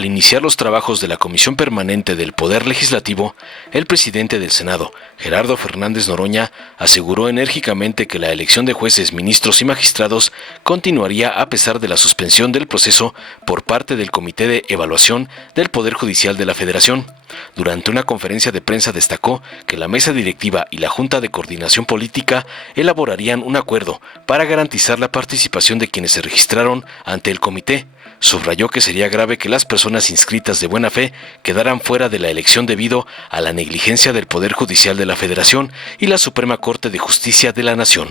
Al iniciar los trabajos de la Comisión Permanente del Poder Legislativo, el presidente del Senado, Gerardo Fernández Noroña, aseguró enérgicamente que la elección de jueces, ministros y magistrados continuaría a pesar de la suspensión del proceso por parte del Comité de Evaluación del Poder Judicial de la Federación. Durante una conferencia de prensa destacó que la mesa directiva y la Junta de Coordinación Política elaborarían un acuerdo para garantizar la participación de quienes se registraron ante el comité. Subrayó que sería grave que las personas inscritas de buena fe quedaran fuera de la elección debido a la negligencia del Poder Judicial de la Federación y la Suprema Corte de Justicia de la Nación.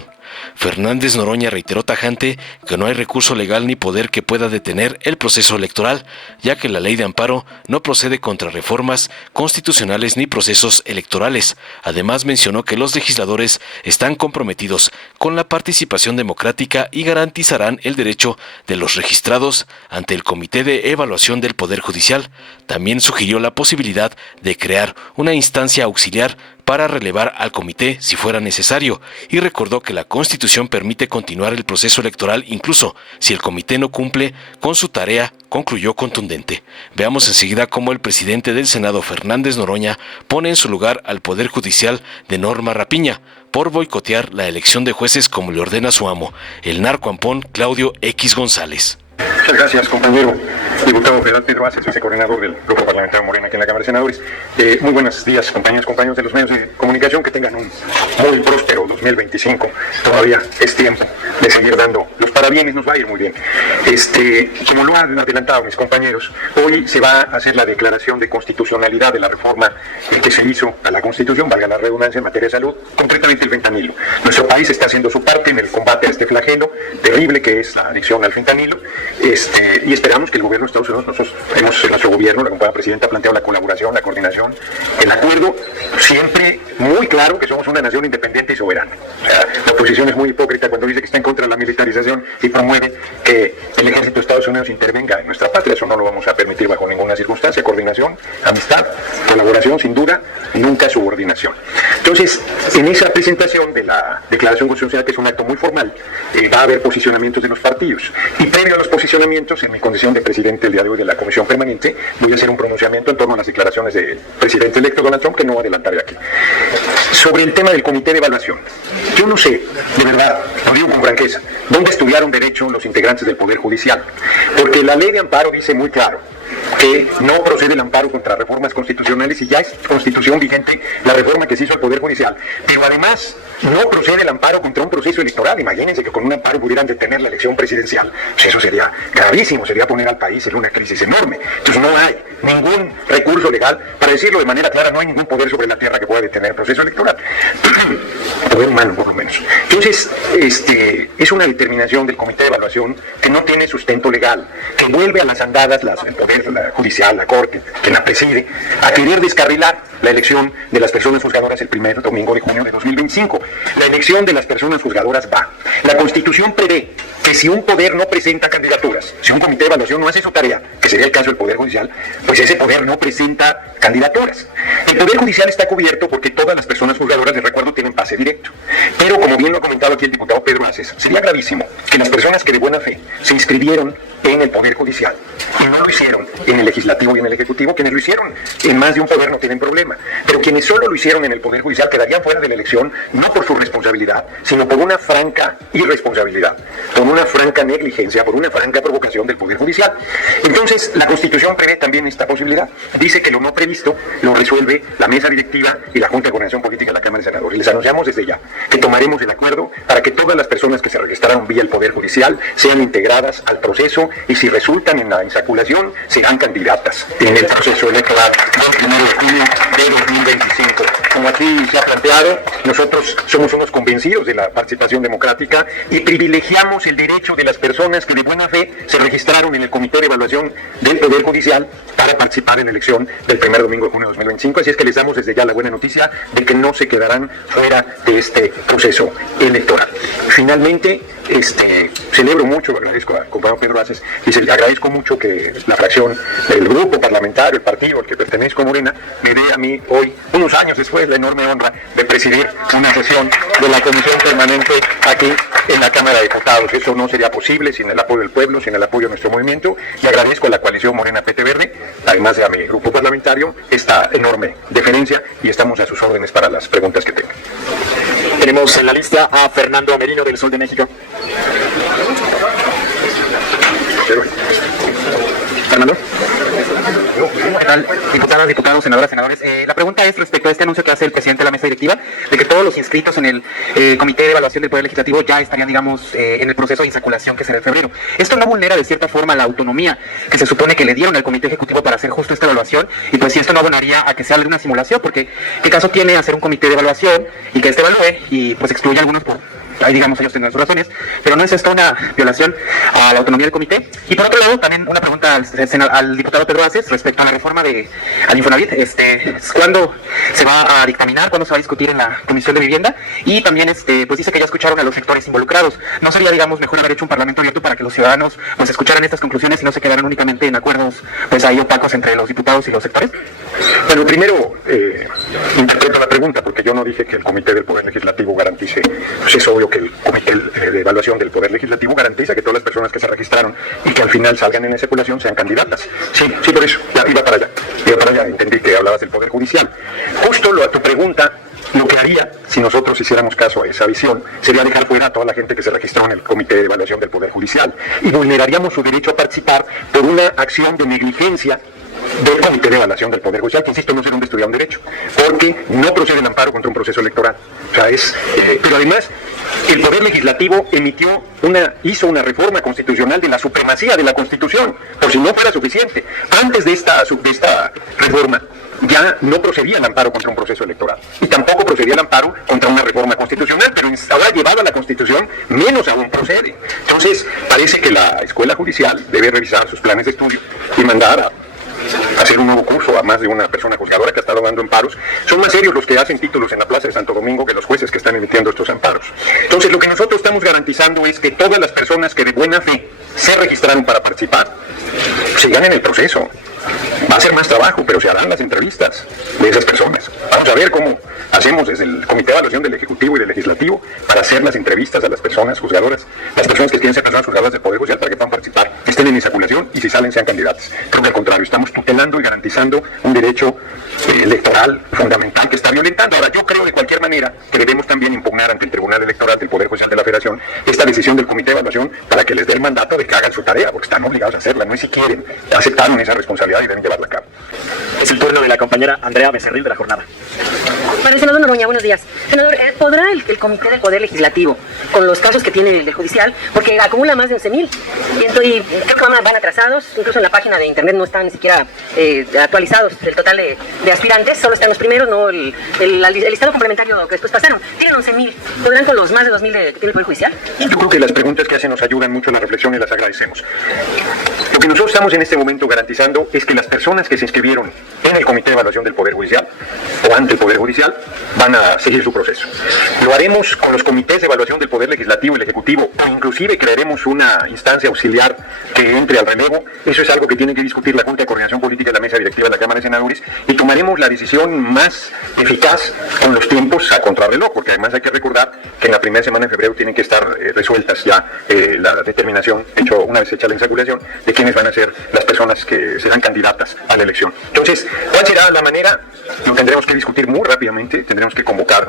Fernández Noroña reiteró tajante que no hay recurso legal ni poder que pueda detener el proceso electoral, ya que la ley de amparo no procede contra reformas constitucionales ni procesos electorales. Además mencionó que los legisladores están comprometidos con la participación democrática y garantizarán el derecho de los registrados ante el Comité de Evaluación del Poder Judicial. También sugirió la posibilidad de crear una instancia auxiliar para relevar al comité si fuera necesario, y recordó que la Constitución permite continuar el proceso electoral incluso si el comité no cumple con su tarea, concluyó contundente. Veamos enseguida cómo el presidente del Senado, Fernández Noroña, pone en su lugar al Poder Judicial de Norma Rapiña por boicotear la elección de jueces como le ordena su amo, el narcoampón Claudio X González. Muchas gracias, compañero diputado federal Pedro Aces, vicecoordinador del Grupo Parlamentario Morena aquí en la Cámara de Senadores. Muy buenos días, compañeros de los medios de comunicación, que tengan un muy próspero 2025. Todavía es tiempo de seguir dando los parabienes, nos va a ir muy bien. Como lo han adelantado mis compañeros, hoy se va a hacer la declaración de constitucionalidad de la reforma que se hizo a la Constitución, valga la redundancia, en materia de salud, concretamente el fentanilo. Nuestro país está haciendo su parte en el combate a este flagelo terrible que es la adicción al fentanilo. Y esperamos que el gobierno de Estados Unidos, nuestro gobierno, la compañera presidenta, ha planteado la colaboración, la coordinación, el acuerdo, siempre muy claro que somos una nación independiente y soberana. La oposición es muy hipócrita cuando dice que está en contra de la militarización y promueve que el ejército de Estados Unidos intervenga en nuestra patria. Eso no lo vamos a permitir bajo ninguna circunstancia. Coordinación, amistad, colaboración, sin duda, nunca subordinación. Entonces, en esa presentación de la Declaración Constitucional, que es un acto muy formal, va a haber posicionamientos de los partidos. Y previo a los posicionamientos, en mi condición de presidente el día de hoy de la Comisión Permanente, voy a hacer un pronunciamiento en torno a las declaraciones del presidente electo Donald Trump, que no adelantaré aquí. Sobre el tema del Comité de Evaluación, yo no sé, de verdad, lo digo con franqueza, dónde estudiaron derecho los integrantes del Poder Judicial, porque la ley de amparo dice muy claro que no procede el amparo contra reformas constitucionales y ya es constitución vigente la reforma que se hizo al Poder Judicial, pero además no procede el amparo contra un proceso electoral. Imagínense que con un amparo pudieran detener la elección presidencial, pues eso sería gravísimo, sería poner al país en una crisis enorme. Entonces no hay ningún recurso legal, para decirlo de manera clara, no hay ningún poder sobre la tierra que pueda detener el proceso electoral, poder humano por lo menos. Entonces es una determinación del Comité de Evaluación que no tiene sustento legal, que vuelve a las andadas el Poder Judicial, la Corte, que la preside, a querer descarrilar la elección de las personas juzgadoras el primer domingo de junio de 2025. La elección de las personas juzgadoras va. La Constitución prevé que si un poder no presenta candidaturas, si un comité de evaluación no hace su tarea, que sería el caso del Poder Judicial, pues ese poder no presenta candidaturas. El Poder Judicial está cubierto porque todas las personas juzgadoras, les recuerdo, tienen pase directo. Pero como bien lo ha comentado aquí el diputado Pedro Aces, sería gravísimo que las personas que de buena fe se inscribieron en el Poder Judicial y no lo hicieron en el Legislativo y en el Ejecutivo, quienes lo hicieron en más de un poder no tienen problema, pero quienes solo lo hicieron en el Poder Judicial quedarían fuera de la elección, no por su responsabilidad, sino por una franca irresponsabilidad, por una franca negligencia, por una franca provocación del Poder Judicial. Entonces, la Constitución prevé también esta posibilidad. Dice que lo no previsto lo resuelve la mesa directiva y la Junta de Coordinación Política de la Cámara de Senadores. Les anunciamos desde ya que tomaremos el acuerdo para que todas las personas que se registraron vía el Poder Judicial sean integradas al proceso y si resultan en la insaculación serán candidatas en el proceso electoral del 1 de junio de 2025. Como aquí se ha planteado, nosotros somos unos convencidos de la participación democrática y privilegiamos el derecho de las personas que de buena fe se registraron en el Comité de Evaluación del Poder Judicial para participar en la elección del primer domingo de junio de 2025. Así es que les damos desde ya la buena noticia de que no se quedarán fuera de este proceso electoral. Finalmente, celebro mucho, agradezco al compañero Pedro Aces y agradezco mucho que la fracción, el grupo parlamentario, el partido al que pertenezco, Morena, me dé a mí hoy, unos años después, la enorme honra de presidir una sesión de la Comisión Permanente aquí en la Cámara de Diputados. Eso no sería posible sin el apoyo del pueblo, sin el apoyo de nuestro movimiento, y agradezco a la coalición Morena PT Verde, además de a mi grupo parlamentario, esta enorme deferencia, y estamos a sus órdenes para las preguntas que tengan. Tenemos en la lista a Fernando Merino del Sol de México. Fernando. ¿Qué tal? Diputadas, diputados, senadoras, senadores. La pregunta es respecto a este anuncio que hace el presidente de la mesa directiva de que todos los inscritos en el Comité de Evaluación del Poder Legislativo ya estarían, digamos, en el proceso de insaculación que será en febrero. ¿Esto no vulnera de cierta forma la autonomía que se supone que le dieron al Comité Ejecutivo para hacer justo esta evaluación? Y pues si esto no abonaría a que sea una simulación, porque ¿qué caso tiene hacer un comité de evaluación y que este evalúe y pues excluya a algunos por... Ahí digamos ellos tendrán sus razones, pero ¿no es esto una violación a la autonomía del comité? Y por otro lado, también una pregunta al diputado Pedro Aces respecto a la reforma al Infonavit. ¿Cuándo se va a dictaminar? ¿Cuándo se va a discutir en la Comisión de Vivienda? Y también pues dice que ya escucharon a los sectores involucrados. ¿No sería, digamos, mejor haber hecho un parlamento abierto para que los ciudadanos pues escucharan estas conclusiones y no se quedaran únicamente en acuerdos pues ahí opacos entre los diputados y los sectores? Bueno, primero interpreto la pregunta, porque yo no dije que el Comité del Poder Legislativo garantice, pues es obvio que el Comité de Evaluación del Poder Legislativo garantiza que todas las personas que se registraron y que al final salgan en circulación sean candidatas. Sí, por eso, ya iba para allá, entendí que hablabas del Poder Judicial. Justo a tu pregunta, lo que haría, si nosotros hiciéramos caso a esa visión, sería dejar fuera a toda la gente que se registró en el Comité de Evaluación del Poder Judicial y vulneraríamos su derecho a participar por una acción de negligencia del Comité de Evaluación del Poder Judicial, que insisto, no sé dónde estudiar un derecho, porque no procede el amparo contra un proceso electoral. O sea, pero además, el Poder Legislativo hizo una reforma constitucional de la supremacía de la Constitución, por si no fuera suficiente. Antes de esta reforma, ya no procedía el amparo contra un proceso electoral, y tampoco procedía el amparo contra una reforma constitucional, pero ahora llevada a la Constitución, menos aún procede. Entonces, parece que la Escuela Judicial debe revisar sus planes de estudio y mandar a hacer un nuevo curso a más de una persona juzgadora que ha estado dando amparos. Son más serios los que hacen títulos en la Plaza de Santo Domingo que los jueces que están emitiendo estos amparos. Entonces, lo que nosotros estamos garantizando es que todas las personas que de buena fe se registraron para participar sigan en el proceso. Va a ser más trabajo, pero se harán las entrevistas de esas personas. Vamos a ver cómo hacemos desde el Comité de Evaluación del Ejecutivo y del Legislativo para hacer las entrevistas a las personas juzgadoras, las personas que quieren ser personas juzgadoras del Poder Judicial para que puedan participar, estén en insaculación y si salen sean candidatos. Creo que al contrario, estamos tutelando y garantizando un derecho electoral fundamental que está violentando. Ahora, yo creo de cualquier manera que debemos también impugnar ante el Tribunal Electoral del Poder Judicial de la Federación esta decisión del Comité de Evaluación para que les dé el mandato de que hagan su tarea, porque están obligados a hacerla, no es si quieren, aceptaron esa responsabilidad y deben llevarla a cabo. Es el turno de la compañera Andrea Becerril de La Jornada. Para el senador Noroña, buenos días. Senador, ¿podrá el Comité del Poder Legislativo, con los casos que tiene el Judicial, porque acumula más de 11,000, y creo que van atrasados, incluso en la página de internet no están ni siquiera actualizados el total de aspirantes, solo están los primeros, no el listado complementario que después pasaron. Tienen 11,000, ¿podrán con los más de 2,000 que tiene el Poder Judicial? Yo creo que las preguntas que hacen nos ayudan mucho en la reflexión y las agradecemos. Lo que nosotros estamos en este momento garantizando es que las personas que se inscribieron en el Comité de Evaluación del Poder Judicial o ante el Poder Judicial van a seguir su proceso. Lo haremos con los comités de evaluación del Poder Legislativo y el Ejecutivo, o inclusive crearemos una instancia auxiliar que entre al relevo. Eso es algo que tiene que discutir la Junta de Coordinación Política de la Mesa Directiva de la Cámara de Senadores, y tomaremos la decisión más eficaz con los tiempos a contrarreloj, porque además hay que recordar que en la primera semana de febrero tienen que estar resueltas ya la determinación, una vez hecha la insaculación, de quiénes van a ser las personas que serán candidatas a la elección. Entonces, ¿cuál será la manera? Lo tendremos que discutir muy rápidamente, tendrá que convocar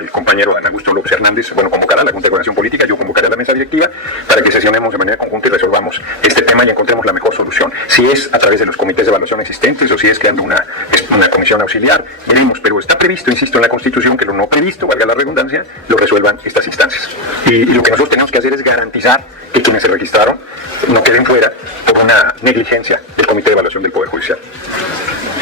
el compañero Ana Augusto López Hernández, convocará a la Junta de Coordinación Política, yo convocaré a la mesa directiva para que sesionemos de manera conjunta y resolvamos este tema y encontremos la mejor solución. Si es a través de los comités de evaluación existentes o si es creando una comisión auxiliar, veremos, pero está previsto, insisto, en la Constitución que lo no previsto, valga la redundancia, lo resuelvan estas instancias. Y lo que nosotros tenemos que hacer es garantizar que quienes se registraron no queden fuera por una negligencia del Comité de Evaluación del Poder Judicial.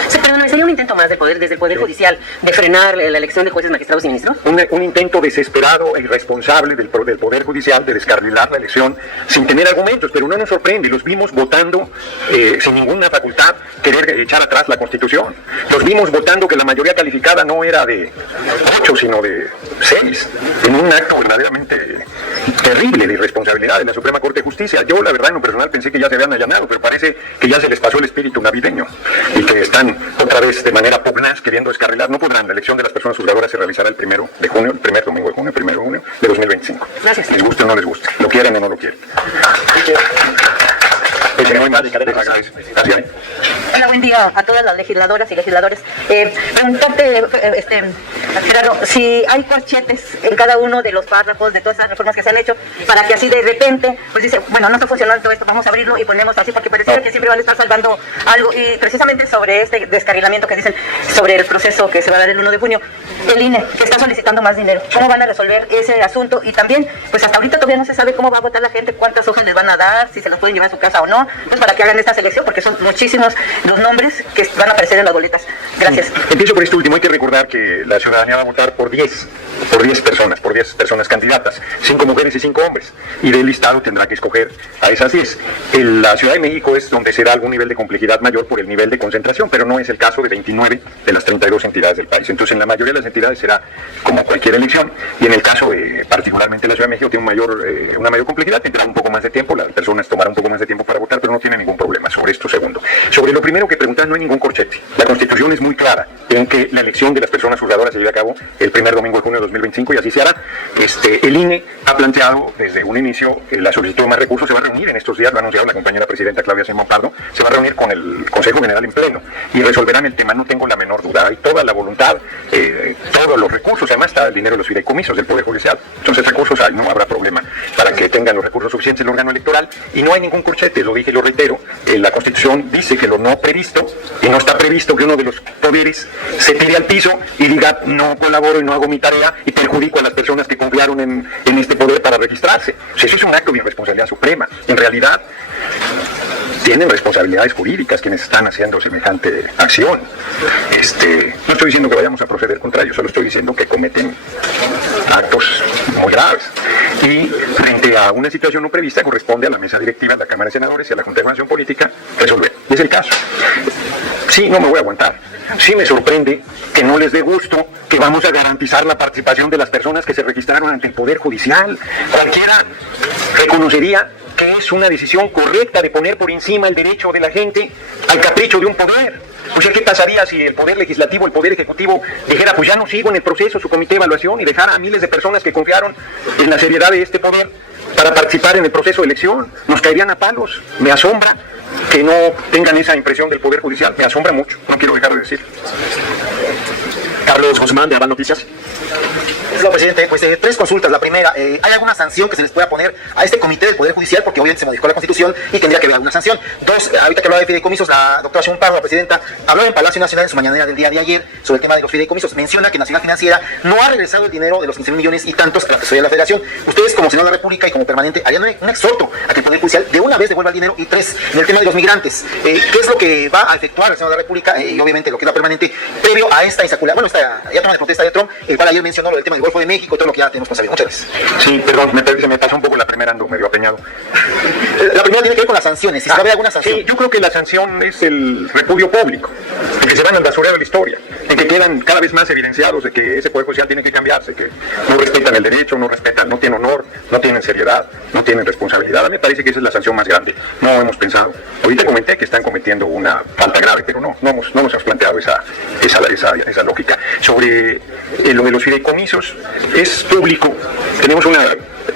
Sí, perdón, ¿sería un intento más desde el Poder Judicial de frenar la elección de jueces, magistrados y ministros? Un intento desesperado e irresponsable del Poder Judicial de descarrilar la elección sin tener argumentos, pero no nos sorprende, los vimos votando sin ninguna facultad querer echar atrás la Constitución. Los vimos votando que la mayoría calificada no era de 8, sino de 6, en un acto verdaderamente terrible de irresponsabilidad de la Suprema Corte de Justicia. Yo, la verdad, en lo personal pensé que ya se habían allanado, pero parece que ya se les pasó el espíritu navideño y que están otra vez de manera pugnaz queriendo descarrilar. No podrán, la elección de las personas juzgadoras se realizará el 1 de junio, el primer domingo de junio, el 1 de junio de 2025. Gracias. Les guste o no les guste, lo quieren o no lo quieren. Hola, buen día a todas las legisladoras y legisladores. Preguntarte, Gerardo, si hay corchetes en cada uno de los párrafos de todas esas reformas que se han hecho, para que así de repente, pues dice, bueno, no está funcionando todo esto, vamos a abrirlo y ponemos así, porque parece que siempre van a estar salvando algo. Y precisamente sobre este descarrilamiento que dicen, sobre el proceso que se va a dar el 1 de junio, el INE, que está solicitando más dinero, ¿cómo van a resolver ese asunto? Y también, pues hasta ahorita todavía no se sabe cómo va a votar la gente, cuántas hojas les van a dar, si se las pueden llevar a su casa o no, pues para que hagan esta selección, porque son muchísimos los nombres que van a aparecer en las boletas. Gracias. Empiezo por esto último. Hay que recordar que la ciudadanía va a votar por 10 personas candidatas, 5 mujeres y 5 hombres, y del listado tendrá que escoger a esas 10. La Ciudad de México es donde será algún nivel de complejidad mayor por el nivel de concentración, pero no es el caso de 29 de las 32 entidades del país. Entonces, en la mayoría de las entidades será como cualquier elección, y en el caso de particularmente la Ciudad de México tiene una mayor complejidad, tendrá un poco más de tiempo, las personas tomarán un poco más de tiempo para votar, pero no tiene ningún problema sobre esto segundo. Sobre lo primero que preguntas, no hay ningún corchete. La Constitución es muy clara en que la elección de las personas juzgadoras se lleve a cabo el primer domingo de junio de 2025 y así se hará. El INE ha planteado desde un inicio la solicitud de más recursos. Se va a reunir en estos días, lo ha anunciado la compañera presidenta Claudia Sheinbaum Pardo, se va a reunir con el Consejo General en pleno y resolverán el tema, no tengo la menor duda. Hay toda la voluntad, todos los recursos, además está el dinero de los fideicomisos del Poder Judicial. Entonces recursos hay, no habrá problema para que tengan los recursos suficientes el órgano electoral y no hay ningún corchete, lo dije y lo reitero. La Constitución dice que lo no previsto, y no está previsto que uno de los poderes se tire al piso y diga no colaboro y no hago mi tarea y perjudico a las personas que confiaron en este poder para registrarse. O sea, eso es un acto de irresponsabilidad suprema. En realidad tienen responsabilidades jurídicas quienes están haciendo semejante acción. No estoy diciendo que vayamos a proceder contra ellos, solo estoy diciendo que cometen actos muy graves. Y frente a una situación no prevista, corresponde a la mesa directiva de la Cámara de Senadores y a la Junta de Formación Política resolver. Y es el caso. Sí, no me voy a aguantar. Sí me sorprende que no les dé gusto que vamos a garantizar la participación de las personas que se registraron ante el Poder Judicial. Cualquiera reconocería que es una decisión correcta de poner por encima el derecho de la gente al capricho de un poder. O sea, ¿qué pasaría si el Poder Legislativo, el Poder Ejecutivo dijera, pues ya no sigo en el proceso su comité de evaluación y dejara a miles de personas que confiaron en la seriedad de este poder para participar en el proceso de elección? Nos caerían a palos. Me asombra que no tengan esa impresión del Poder Judicial. Me asombra mucho, no quiero dejar de decir. Carlos Guzmán, de Aval Noticias. Señor presidente, pues 3 consultas. La primera, ¿hay alguna sanción que se les pueda poner a este comité del Poder Judicial? Porque obviamente se modificó la Constitución y tendría que haber alguna sanción. 2, ahorita que hablaba de fideicomisos, la doctora Sheinbaum Pardo, la presidenta, habló en Palacio Nacional en su mañanera del día de ayer sobre el tema de los fideicomisos. Menciona que Nacional Financiera no ha regresado el dinero de los 15,000 millones y tantos a la tesorería de la Federación. Ustedes, como Senado de la República y como permanente, harían un exhorto a que el Poder Judicial de una vez devuelva el dinero. Y 3, en el tema de los migrantes, ¿qué es lo que va a efectuar el Senado de la República y obviamente lo que es la permanente previo a esta insaculación? Bueno, esta ya toma de protesta de Trump, el cual ayer mencionó lo del tema del Golfo de México, todo lo que ya tenemos sabido. Muchas gracias. Sí, perdón, se me pasó un poco la primera, ando medio apeñado. La primera tiene que ver con las sanciones, si se habrá alguna sanción. Sí, yo creo que la sanción es el repudio público, en que se van al basurero de la historia, en que quedan cada vez más evidenciados de que ese Poder Judicial tiene que cambiarse, que no respetan el derecho, no tienen honor, no tienen seriedad, no tienen responsabilidad. A mí me parece que esa es la sanción más grande. No hemos pensado. Ahorita comenté que están cometiendo una falta grave, pero no nos hemos planteado esa lógica. Sobre lo de los fideicomisos, es público. Tenemos una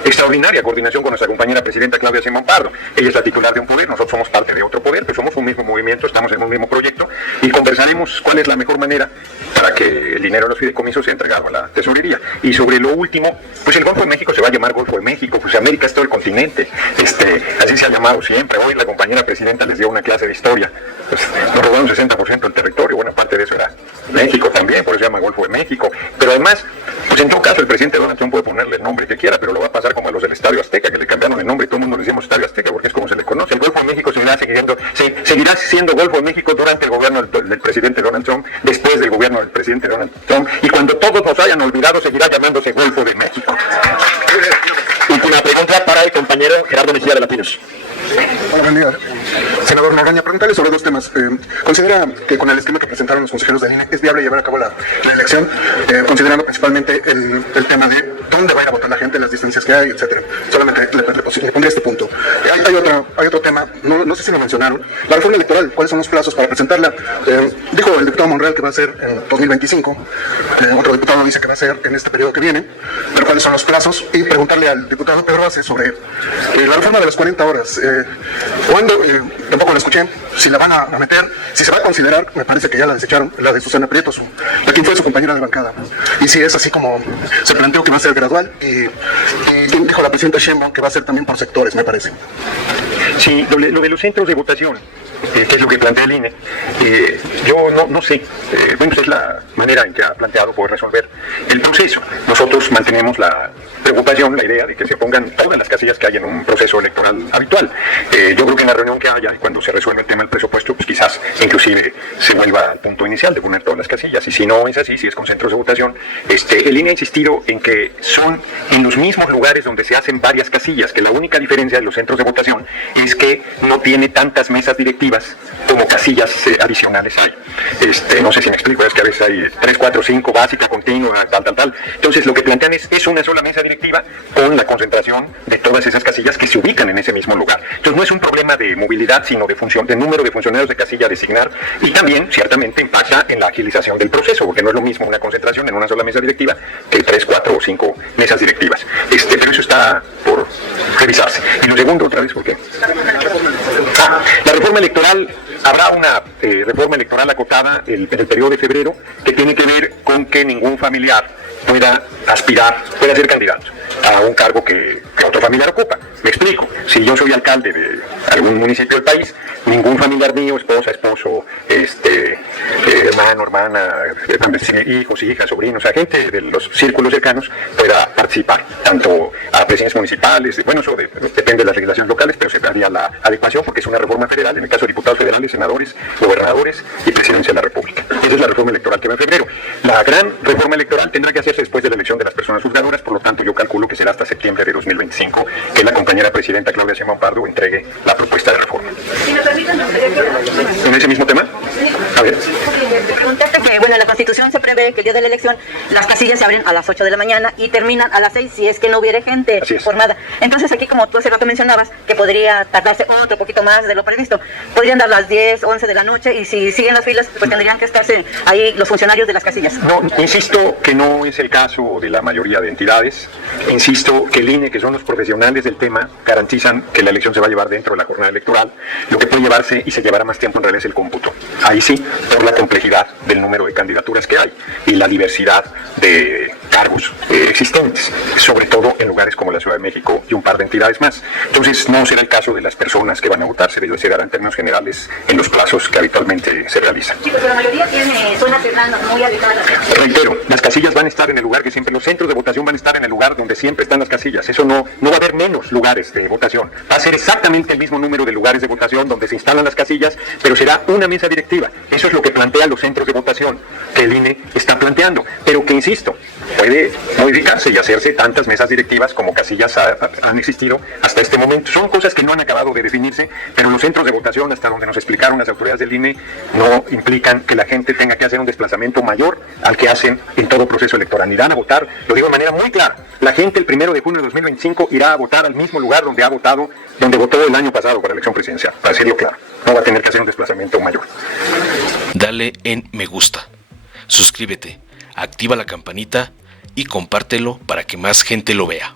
extraordinaria coordinación con nuestra compañera presidenta Claudia Sheinbaum Pardo. Ella es la titular de un poder, nosotros somos parte de otro poder, pero somos un mismo movimiento, estamos en un mismo proyecto y conversaremos cuál es la mejor manera para que el dinero de los fideicomisos sea entregado a la tesorería. Y sobre lo último, pues el Golfo de México se va a llamar Golfo de México, pues América es todo el continente, así se ha llamado siempre. Hoy la compañera presidenta les dio una clase de historia, pues nos robaron 60% del territorio, buena parte de eso era México también, por eso se llama Golfo de México, pero además, pues en todo caso el presidente Donald Trump puede ponerle el nombre que quiera, pero lo va a pasar como a los del Estadio Azteca, que le cambiaron el nombre y todo el mundo le decimos Estadio Azteca porque es como se le conoce. El Golfo de México seguirá siendo Golfo de México durante el gobierno del presidente Donald Trump, después del gobierno del presidente Donald Trump, y cuando todos nos hayan olvidado seguirá llamándose Golfo de México. Última pregunta para el compañero Gerardo Mejía de la Pinos. Hola, buen día. Senador Noroña, preguntarle sobre dos temas. ¿Considera que con el esquema que presentaron los consejeros del INE es viable llevar a cabo la elección, considerando principalmente el tema de dónde va a ir a votar la gente, las distancias que hay, etcétera? Solamente le pondré este punto. Hay otro tema, no sé si lo mencionaron, la reforma electoral. ¿Cuáles son los plazos para presentarla? Dijo el diputado Monreal que va a ser en 2025, otro diputado dice que va a ser en este periodo que viene, pero ¿cuáles son los plazos? Y preguntarle al diputado Pedro Ace sobre la reforma de las 40 horas. ¿Cuándo? Tampoco la escuché. Si la van a meter, si se va a considerar, me parece que ya la desecharon, la de Susana Prieto, la quien fue su compañera de bancada. Y si es así como se planteó que va a ser gradual, y dijo la presidenta Sheinbaum que va a ser también por sectores, me parece. Sí, lo de los centros de votación, que es lo que plantea el INE, yo no sé, bueno, es la manera en que ha planteado poder resolver el proceso. Nosotros mantenemos la preocupación, la idea de que se pongan todas las casillas que hay en un proceso electoral habitual. Yo creo que en la reunión que haya, cuando se resuelva el tema del presupuesto, pues quizás inclusive se vuelva al punto inicial de poner todas las casillas, y si no es así, si es con centros de votación, el INE ha insistido en que son en los mismos lugares donde se hacen varias casillas, que la única diferencia de los centros de votación es que no tiene tantas mesas directivas como casillas adicionales hay. No sé si me explico, es que a veces hay 3, 4, 5, básica, continua, tal. Entonces lo que plantean es una sola mesa directiva con la concentración de todas esas casillas que se ubican en ese mismo lugar. Entonces no es un problema de movilidad, sino de número de funcionarios de casilla a designar, y también ciertamente impacta en la agilización del proceso, porque no es lo mismo una concentración en una sola mesa directiva que 3, 4 o 5 mesas directivas. Pero eso está por revisarse. Y lo segundo, otra vez, ¿por qué? La reforma electoral, habrá una reforma electoral acotada en el periodo de febrero que tiene que ver con que ningún familiar pueda ser candidato a un cargo que otro familiar ocupa. Me explico, si yo soy alcalde de algún municipio del país, ningún familiar mío, esposa, esposo, hermano, hermana, hijos, hijas, sobrinos, gente de los círculos cercanos pueda participar, tanto a presidencias municipales, bueno, eso depende de las legislaciones locales, pero se haría la adecuación porque es una reforma federal, en el caso de diputados federales, senadores, gobernadores y presidencia de la República. Esa es la reforma electoral que va en febrero. La gran reforma electoral tendrá que hacerse después de la elección de las personas juzgadoras, por lo tanto yo calculo que será hasta septiembre de 2025 que la compañera presidenta Claudia Sheinbaum Pardo entregue la propuesta de reforma. Si me permiten, ¿En ese mismo tema? A ver. preguntaste que, bueno, en la Constitución se prevé que el día de la elección las casillas se abren a las 8 de la mañana y terminan a las 6 si es que no hubiera gente formada. Entonces aquí, como tú hace rato mencionabas, que podría tardarse otro poquito más de lo previsto, podrían dar las 10, 11 de la noche, y si siguen las filas, pues tendrían que estarse ahí los funcionarios de las casillas. No, insisto que no es el caso de la mayoría de entidades. Insisto que el INE, que son los profesionales del tema, garantizan que la elección se va a llevar dentro de la jornada electoral. Lo que puede llevarse y se llevará más tiempo en realidad es el cómputo. Ahí sí, por la complejidad del número de candidaturas que hay y la diversidad de cargos existentes, sobre todo en lugares como la Ciudad de México y un par de entidades más. Entonces no será el caso de las personas que van a votar, se dará en términos generales en los plazos que habitualmente se realizan. Sí, pero la mayoría tiene zonas cercanas muy habitadas. Reitero, las casillas van a estar en el lugar que siempre, los centros de votación van a estar en el lugar donde siempre están las casillas. Eso no va a haber menos lugares de votación. Va a ser exactamente el mismo número de lugares de votación donde se instalan las casillas, pero será una mesa directiva. Eso es lo que plantean los centros de votación que el INE está planteando, pero que, insisto, puede modificarse y hacerse tantas mesas directivas como casillas han existido hasta este momento. Son cosas que no han acabado de definirse, pero los centros de votación, hasta donde nos explicaron las autoridades del INE, no implican que la gente tenga que hacer un desplazamiento mayor al que hacen en todo proceso electoral. Irán a votar, lo digo de manera muy clara, la gente el 1 de junio de 2025 irá a votar al mismo lugar donde votó el año pasado para la elección presidencial, para decirlo claro. No va a tener que hacer un desplazamiento mayor. Dale en me gusta, suscríbete, activa la campanita y compártelo para que más gente lo vea.